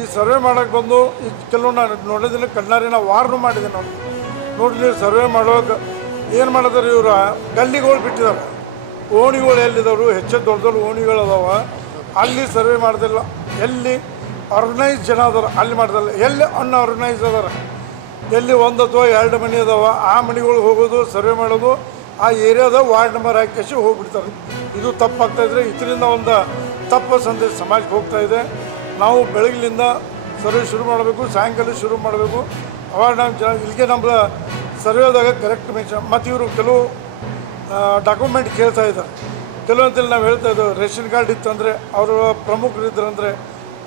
ಈ ಸರ್ವೆ ಮಾಡೋಕ್ಕೆ ಬಂದು ಈ ಕೆಲವು ನಾನು ನೋಡಿದ್ದೀನಿ ಕಣ್ಣಾರಿ ನಾವು ವಾರ್ನು ಮಾಡಿದೆ ನಾವು ನೋಡಲಿ ಸರ್ವೆ ಮಾಡೋಕೆ ಏನು ಮಾಡಿದಾರೆ ಇವರು ಗಲ್ಲಿಗಳು ಬಿಟ್ಟಿದ್ದಾರೆ. ಓಣಿಗಳು ಎಲ್ಲಿದ್ದವರು ಹೆಚ್ಚು ದೊಡ್ಡ ದೊಡ್ಡ ಓಣಿಗಳು ಅದಾವ, ಅಲ್ಲಿ ಸರ್ವೆ ಮಾಡ್ದಿಲ್ಲ. ಎಲ್ಲಿ ಆರ್ಗನೈಸ್ ಜನ ಅದಾರ ಅಲ್ಲಿ ಮಾಡ್ದಿಲ್ಲ, ಎಲ್ಲಿ ಅನ್ಆರ್ಗನೈಸ್ ಅದಾರ, ಎಲ್ಲಿ ಒಂದು ಅಥವಾ ಎರಡು ಮನೆ ಅದಾವ ಆ ಮನೆಗಳು ಹೋಗೋದು ಸರ್ವೆ ಮಾಡೋದು, ಆ ಏರಿಯಾದ ವಾರ್ಡ್ ನಂಬರ್ ಹಾಕಿ ಹೋಗ್ಬಿಡ್ತಾರೆ. ಇದು ತಪ್ಪಾಗ್ತಾಯಿದ್ರೆ ಇದರಿಂದ ಒಂದು ತಪ್ಪು ಸಂದೇಶ ಸಮಾಜಕ್ಕೆ ಹೋಗ್ತಾಯಿದೆ. ನಾವು ಬೆಳಗ್ಲಿಂದ ಸರ್ವೆ ಶುರು ಮಾಡಬೇಕು, ಸಾಯಂಕಾಲ ಶುರು ಮಾಡಬೇಕು. ಅವಾಗ ನಾವು ಇಲ್ಲಿಗೆ ನಮ್ಮ ಸರ್ವೆದಾಗ ಕರೆಕ್ಟ್ ಮೆನ್ಷನ್. ಮತ್ತು ಇವರು ಕೆಲವು ಡಾಕ್ಯುಮೆಂಟ್ ಕೇಳ್ತಾ ಇದ್ದಾರೆ. ಕೆಲವೊಂದಲ್ಲಿ ನಾವು ಹೇಳ್ತಾ ಇದ್ದೇವೆ ರೇಷನ್ ಕಾರ್ಡ್ ಇತ್ತಂದರೆ ಅವರು ಪ್ರಮುಖರು ಇದ್ರಂದರೆ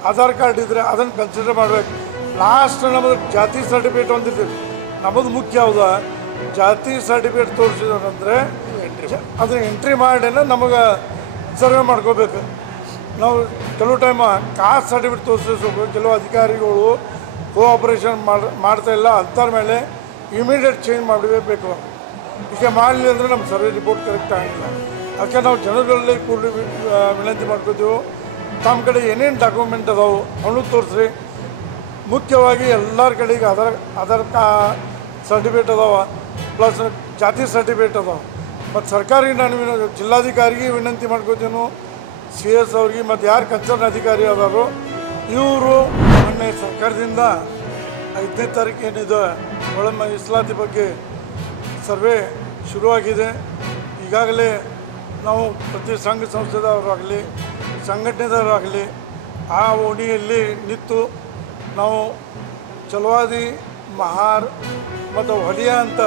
ಆಧಾರ್ ಕಾರ್ಡ್ ಇದ್ದರೆ ಅದನ್ನು ಕನ್ಸಿಡರ್ ಮಾಡಬೇಕು. ಲಾಸ್ಟ್ ನಮ್ಮದು ಜಾತಿ ಸರ್ಟಿಫಿಕೇಟ್ ಹೊಂದಿರ್ತೀವಿ. ನಮ್ಮದು ಮುಖ್ಯ ಹೌದಾ ಜಾತಿ ಸರ್ಟಿಫಿಕೇಟ್ ತೋರಿಸಿದ್ರಂದರೆ ಅದನ್ನ ಎಂಟ್ರಿ ಮಾಡಿನ ನಮಗೆ ಸರ್ವೆ ಮಾಡ್ಕೋಬೇಕು. ನಾವು ಕೆಲವು ಟೈಮ್ ಕಾಸ್ಟ್ ಸರ್ಟಿಫಿಕೇಟ್ ತೋರಿಸಬೇಕು. ಕೆಲವು ಅಧಿಕಾರಿಗಳು ಕೋಆಪ್ರೇಷನ್ ಮಾಡ್ತಾಯಿಲ್ಲ, ಅಂಥವ್ರ ಮೇಲೆ ಇಮಿಡಿಯೇಟ್ ಚೇಂಜ್ ಮಾಡಬೇಕು. ಈಗ ಮಾಡಲಿ ಅಂದರೆ ನಮ್ಮ ಸರ್ವೆ ರಿಪೋರ್ಟ್ ಕರೆಕ್ಟ್ ಆಗಿಲ್ಲ. ಅದಕ್ಕೆ ನಾವು ಜನಗಳಲ್ಲಿ ಕೂಡಲೇ ವಿನಂತಿ ಮಾಡ್ಕೋತೀವಿ, ತಮ್ಮ ಕಡೆ ಏನೇನು ಡಾಕ್ಯುಮೆಂಟ್ ಅದಾವೆ ಅವನು ತೋರಿಸ್ರಿ. ಮುಖ್ಯವಾಗಿ ಎಲ್ಲರ ಕಡೆಗೆ ಆಧಾರ್ ಸರ್ಟಿಫಿಕೇಟ್ ಅದಾವ, ಪ್ಲಸ್ ಜಾತಿ ಸರ್ಟಿಫಿಕೇಟ್ ಅದಾವೆ. ಮತ್ತು ಸರ್ಕಾರಿಗೆ ನಾನು ಜಿಲ್ಲಾಧಿಕಾರಿಗೆ ವಿನಂತಿ ಮಾಡ್ಕೋತೀವಿ, CS ಅವ್ರಿಗೆ ಮತ್ತು ಯಾರು ಕನ್ಸರ್ನ್ ಅಧಿಕಾರಿ ಅದಾರೋ ಇವರು ಮೊನ್ನೆ ಸರ್ಕಾರದಿಂದ 5ನೇ ತಾರೀಕು ಏನಿದೆ ಒಳ ಮೀಸಲಾತಿ ಬಗ್ಗೆ ಸರ್ವೆ ಶುರುವಾಗಿದೆ. ಈಗಾಗಲೇ ನಾವು ಪ್ರತಿ ಸಂಘ ಸಂಸ್ಥೆದವರಾಗಲಿ ಸಂಘಟನೆದವರಾಗಲಿ ಆ ಓಣಿಯಲ್ಲಿ ನಿಂತು ನಾವು ಚಲವಾದಿ ಮಹಾರ್ ಮತ್ತು ಹೊಲಿಯ ಅಂತ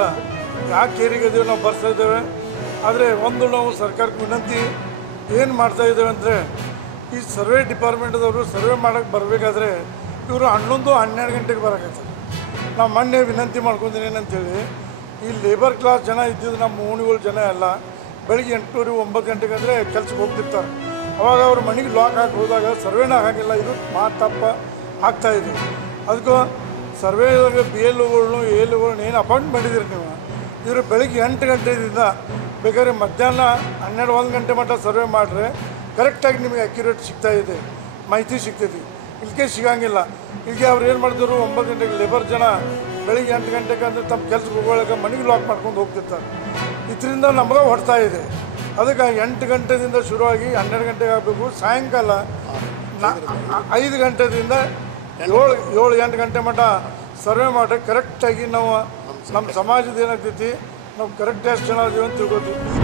ಯಾಕೆ ಏರಿಗಿದ್ದೀವಿ ನಾವು ಬರ್ತಾ ಇದ್ದೇವೆ. ಆದರೆ ಒಂದು ನಾವು ಸರ್ಕಾರಕ್ಕೆ ವಿನಂತಿ ಏನು ಮಾಡ್ತಾಯಿದ್ದೇವೆ ಅಂದರೆ ಈ ಸರ್ವೆ ಡಿಪಾರ್ಟ್ಮೆಂಟ್ದವರು ಸರ್ವೆ ಮಾಡೋಕ್ಕೆ ಬರಬೇಕಾದ್ರೆ ಇವರು 11-12 ಗಂಟೆಗೆ ಬರೋಕೈತೆ. ನಾವು ಮೊನ್ನೆ ವಿನಂತಿ ಮಾಡ್ಕೊತೀನಿ ಏನಂತೇಳಿ, ಈ ಲೇಬರ್ ಕ್ಲಾಸ್ ಜನ ಇದ್ದಿದ್ದು ನಮ್ಮ ಓಣಿಗಳು ಜನ ಎಲ್ಲ ಬೆಳಗ್ಗೆ 8-9 ಗಂಟೆಗೆ ಅಂದರೆ ಕೆಲ್ಸಕ್ಕೆ ಹೋಗ್ತಿರ್ತಾರೆ. ಅವಾಗ ಅವ್ರ ಮನೆಗೆ ಲಾಕ್ ಹಾಕಿ ಹೋದಾಗ ಸರ್ವೇನ ಹಾಗಿಲ್ಲ. ಇದು ತಪ್ಪ ಆಗ್ತಾಯಿದೆ. ಅದಕ್ಕೂ ಸರ್ವೇದಾಗ BLOಗಳ್ನು ALOಗಳ್ನು ಏನು ಅಪಾಯಿಂಟ್ ಮಾಡಿದ್ದೀರಿ ನೀವು, ಇವರು ಬೆಳಗ್ಗೆ 8 ಗಂಟೆಯಿಂದ ಬೇಕಾದ್ರೆ ಮಧ್ಯಾಹ್ನ 12-1 ಗಂಟೆ ಮಟ್ಟ ಸರ್ವೆ ಮಾಡಿದ್ರೆ ಕರೆಕ್ಟಾಗಿ ನಿಮಗೆ ಅಕ್ಯುರೇಟ್ ಸಿಗ್ತಾಯಿದೆ, ಮಾಹಿತಿ ಸಿಗ್ತೈತಿ. ಇಲ್ಲಿಗೆ ಸಿಗೋಂಗಿಲ್ಲ. ಇಲ್ಲಿಗೆ ಅವ್ರು ಏನು ಮಾಡಿದ್ರು 9 ಗಂಟೆಗೆ ಲೇಬರ್ ಜನ ಬೆಳಿಗ್ಗೆ 8 ಗಂಟೆಗೆ ಅಂದರೆ ತಮ್ಮ ಕೆಲ್ಸಕ್ಕೆ ಹೋಗೋಳಗೆ ಮನೆಗೆ ಲಾಕ್ ಮಾಡ್ಕೊಂಡು ಹೋಗ್ತಿರ್ತಾರೆ. ಇದರಿಂದ ನಮಗೆ ಹೊಡ್ತಾ ಇದೆ. ಅದಕ್ಕೆ 8 ಗಂಟೆದಿಂದ ಶುರುವಾಗಿ 12 ಗಂಟೆಗೆ ಆಗಬೇಕು. ಸಾಯಂಕಾಲ 5 ಗಂಟೆದಿಂದ 7-8 ಗಂಟೆ ಮಟ್ಟ ಸರ್ವೆ ಮಾಡಿ ಕರೆಕ್ಟಾಗಿ ನಾವು ನಮ್ಮ ಸಮಾಜದ ಏನಾಗ್ತೈತಿ ನಾವು ಕರೆಕ್ಟ್ ಎಷ್ಟು ಜನ ಅದೀವಿ ಅಂತ ತಿಳ್ಕೊತೀವಿ.